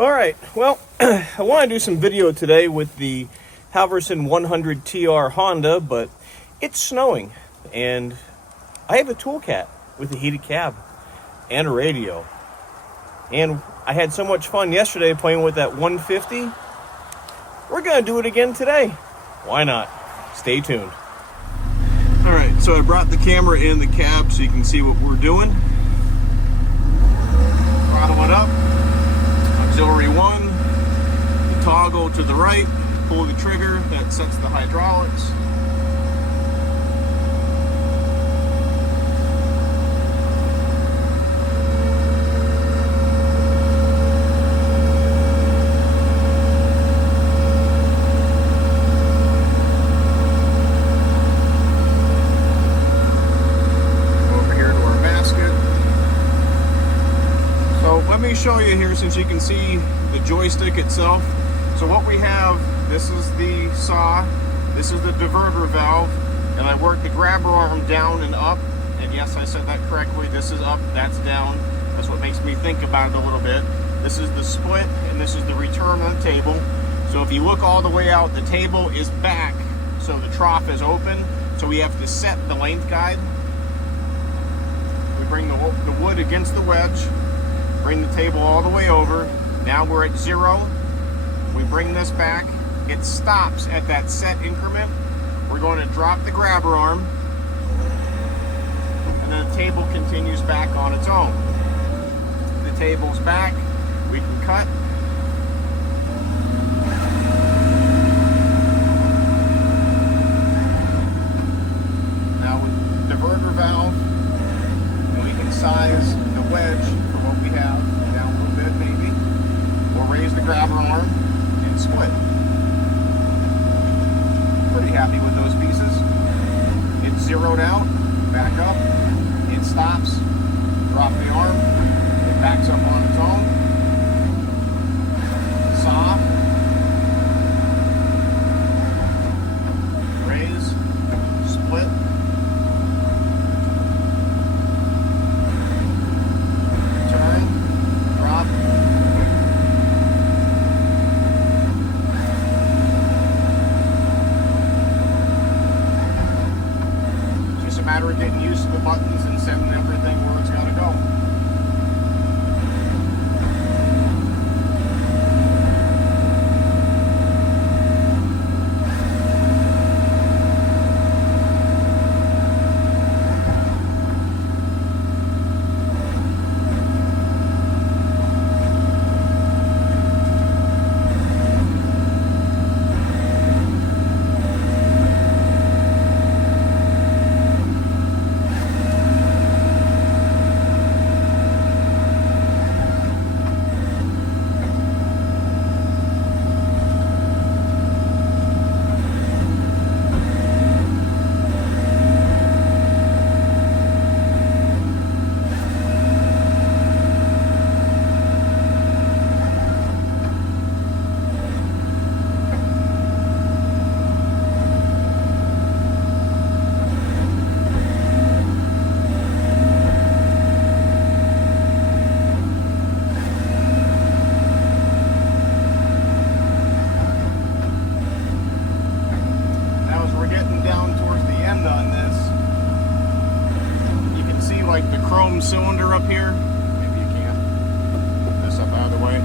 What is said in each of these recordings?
All right, well, I want to do some video today with the HWP-150 Honda, but it's snowing, and I have a Toolcat with a heated cab and a radio. And I had so much fun yesterday playing with that 150. We're going to do it again today. Why not? Stay tuned. All right, so I brought the camera in the cab so you can see what we're doing. Throttle it up. Auxiliary 1, the toggle to the right, pull the trigger, that sets the hydraulics. Over here to our basket. So let me show you here, since you can see the joystick itself. So what we have, this is the saw, this is the diverter valve, and I work the grabber arm down and up. And yes, I said that correctly. This is up, that's down. That's what makes me think about it a little bit. This is the split, and this is the return on the table. So if you look all the way out, the table is back, so the trough is open. So we have to set the length guide. We bring the wood against the wedge, bring the table all the way over. Now we're at 0. We bring this back. It stops at that set increment. We're going to drop the grabber arm, and then the table continues back on its own. The table's back. We can cut. Now with the diverter valve, we can size the wedge for what we have, down a little bit maybe. We'll raise the grabber arm and split. Pretty happy with those pieces. It's zeroed out, back up, it stops, drop the arm, it backs up on its own. Saw, raise, split. Matter of getting used to the buttons and sending everything where it's got to go. Cylinder up here, maybe you can, this up out of the way.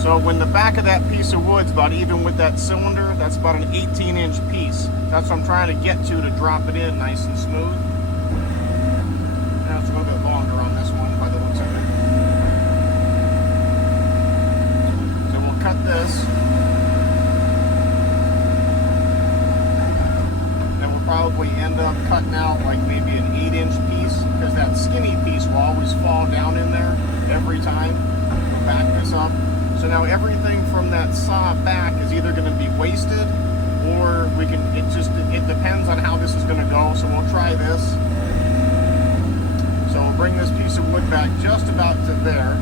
So when the back of that piece of wood's about even with that cylinder, that's about an 18-inch piece. That's what I'm trying to get to drop it in nice and smooth. Now it's a little bit longer on this one by the looks of it. So we'll cut this. Then we'll probably end up cutting out like maybe an 8-inch piece, because that skinny piece will always fall down in there every time. We'll back this up. So now everything from that saw back is either going to be wasted, or we can, it depends on how this is going to go. So we'll try this. So we'll bring this piece of wood back just about to there.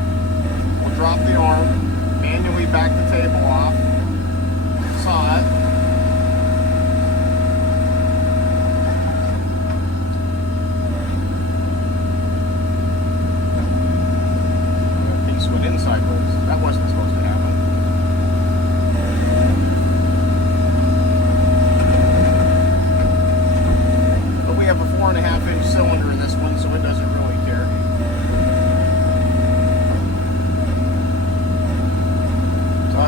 We'll drop the arm, manually back the table off, saw it. That piece went in sideways. That wasn't supposed to happen.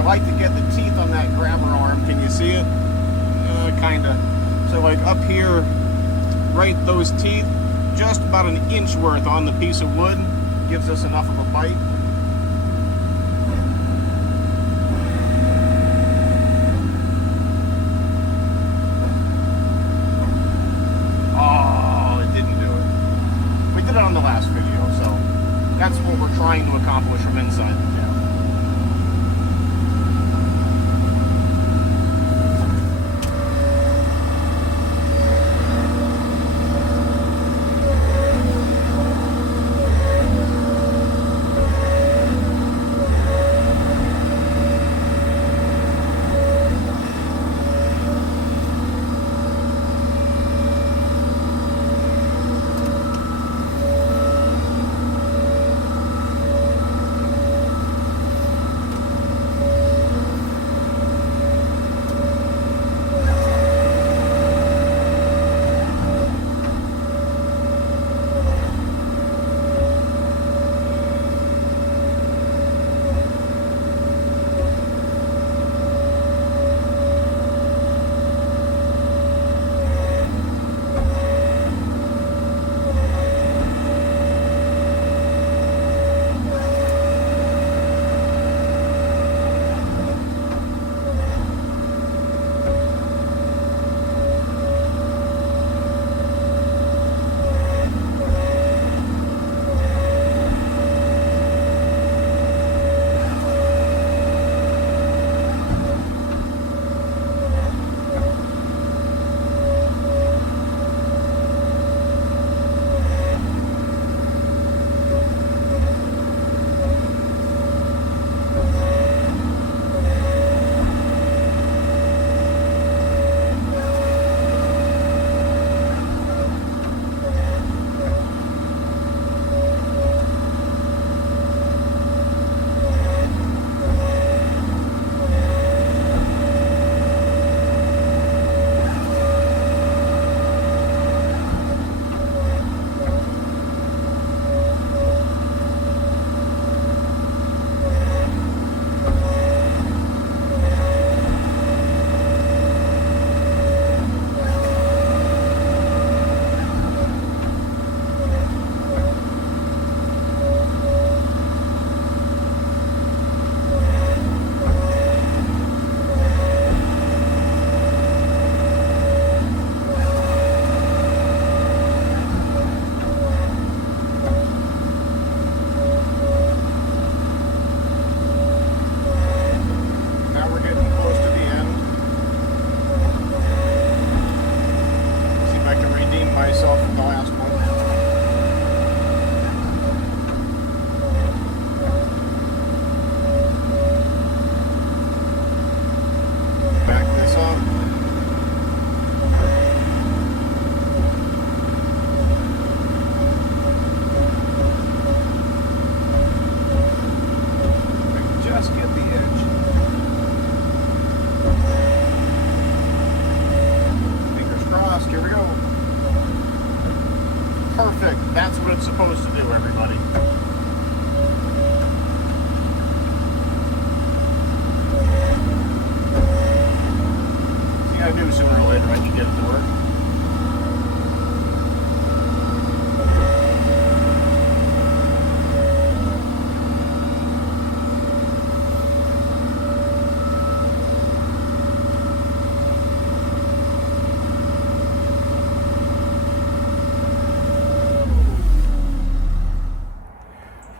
like to get the teeth on that grabber arm. Can you see it? Kinda. So like up here, right, those teeth, just about an inch worth on the piece of wood gives us enough of a bite. Oh, it didn't do it. We did it on the last video, so that's what we're trying to accomplish from inside the cab. Perfect. That's what it's supposed to do, everybody. See, I knew sooner or later I could get it to work.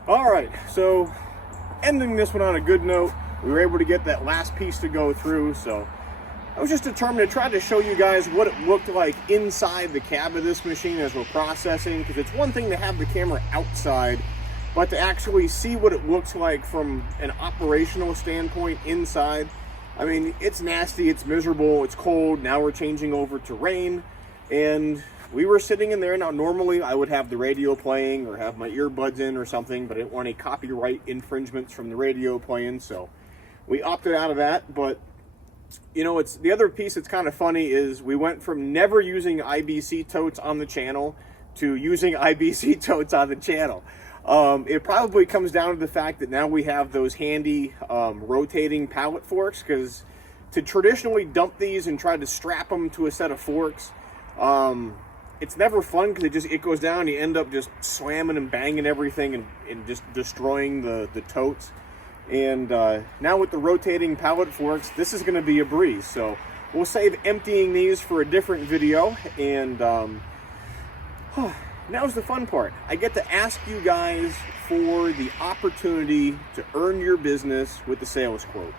Alright, so ending this one on a good note, we were able to get that last piece to go through, so I was just determined to try to show you guys what it looked like inside the cab of this machine as we're processing, because it's one thing to have the camera outside, but to actually see what it looks like from an operational standpoint inside. I mean, it's nasty, it's miserable, it's cold, now we're changing over to rain, and we were sitting in there. Now, normally I would have the radio playing or have my earbuds in or something, but I didn't want any copyright infringements from the radio playing, so we opted out of that. But, you know, it's the other piece that's kind of funny is we went from never using IBC totes on the channel to using IBC totes on the channel. It probably comes down to the fact that now we have those handy rotating pallet forks, because to traditionally dump these and try to strap them to a set of forks, it's never fun, because it goes down and you end up just slamming and banging everything and just destroying the totes. And now with the rotating pallet forks, this is going to be a breeze. So we'll save emptying these for a different video. And now's the fun part. I get to ask you guys for the opportunity to earn your business with the sales quote.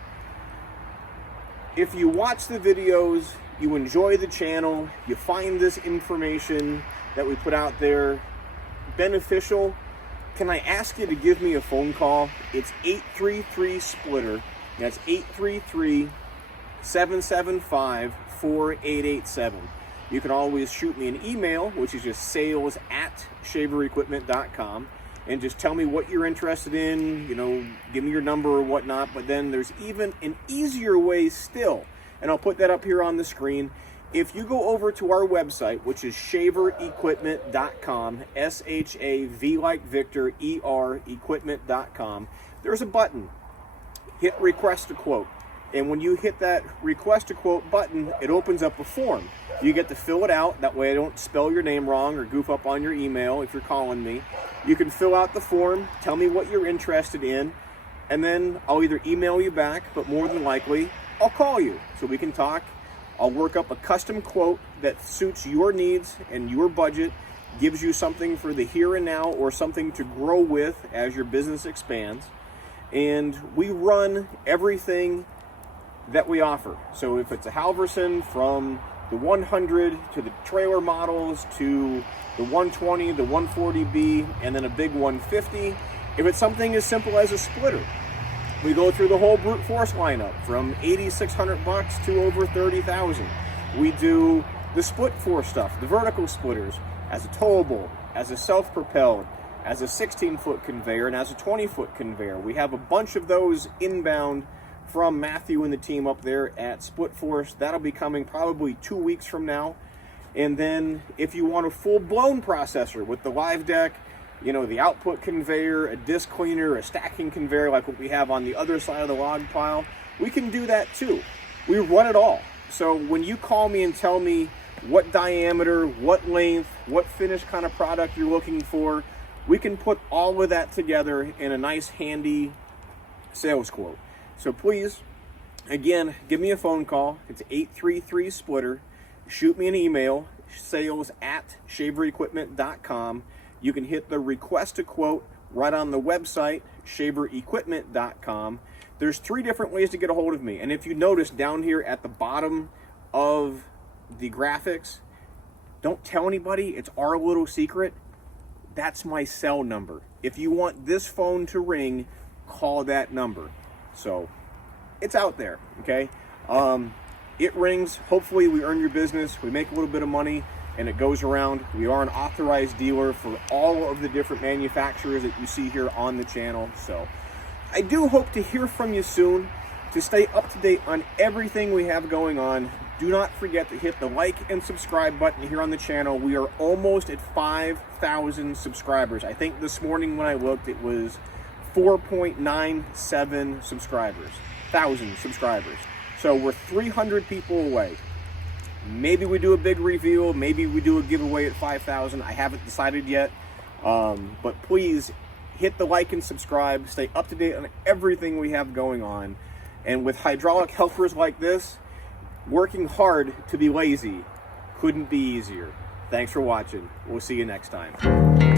If you watch the videos, you enjoy the channel, you find this information that we put out there beneficial, can I ask you to give me a phone call? It's 833-SPLITTER. That's 833-775-4887. You can always shoot me an email, which is just sales@shaverequipment.com, and just tell me what you're interested in, you know, give me your number or whatnot. But then there's even an easier way still, and I'll put that up here on the screen. If you go over to our website, which is shaverequipment.com, S-H-A-V like Victor, E-R, equipment.com, there's a button. Hit request a quote. And when you hit that request a quote button, it opens up a form. You get to fill it out. That way I don't spell your name wrong or goof up on your email if you're calling me. You can fill out the form, tell me what you're interested in, and then I'll either email you back, but more than likely, I'll call you so we can talk. I'll work up a custom quote that suits your needs and your budget, gives you something for the here and now or something to grow with as your business expands. And we run everything that we offer. So if it's a Halverson, from the 100 to the trailer models to the 120, the 140B, and then a big 150. If it's something as simple as a splitter, we go through the whole brute force lineup from $8,600 to over $30,000. We do the SplitForce stuff, the vertical splitters, as a towable, as a self-propelled, as a 16-foot conveyor, and as a 20-foot conveyor. We have a bunch of those inbound from Matthew and the team up there at SplitForce. That'll be coming probably 2 weeks from now. And then if you want a full-blown processor with the live deck, you know, the output conveyor, a disc cleaner, a stacking conveyor like what we have on the other side of the log pile, we can do that too. We run it all. So when you call me and tell me what diameter, what length, what finish kind of product you're looking for, we can put all of that together in a nice handy sales quote. So please, again, give me a phone call. It's 833-SPLITTER. Shoot me an email, sales@shaverequipment.com. You can hit the request a quote right on the website, shaverequipment.com. There's 3 different ways to get a hold of me. And if you notice down here at the bottom of the graphics, don't tell anybody, it's our little secret. That's my cell number. If you want this phone to ring, call that number. So it's out there, okay? It rings. Hopefully we earn your business. We make a little bit of money and it goes around. We are an authorized dealer for all of the different manufacturers that you see here on the channel. So I do hope to hear from you soon. To stay up to date on everything we have going on, do not forget to hit the like and subscribe button here on the channel. We are almost at 5,000 subscribers. I think this morning when I looked, it was 4.97 thousand subscribers. So we're 300 people away. Maybe we do a big reveal. Maybe we do a giveaway at 5,000. I haven't decided yet. But please hit the like and subscribe. Stay up to date on everything we have going on. And with hydraulic helpers like this, working hard to be lazy couldn't be easier. Thanks for watching. We'll see you next time.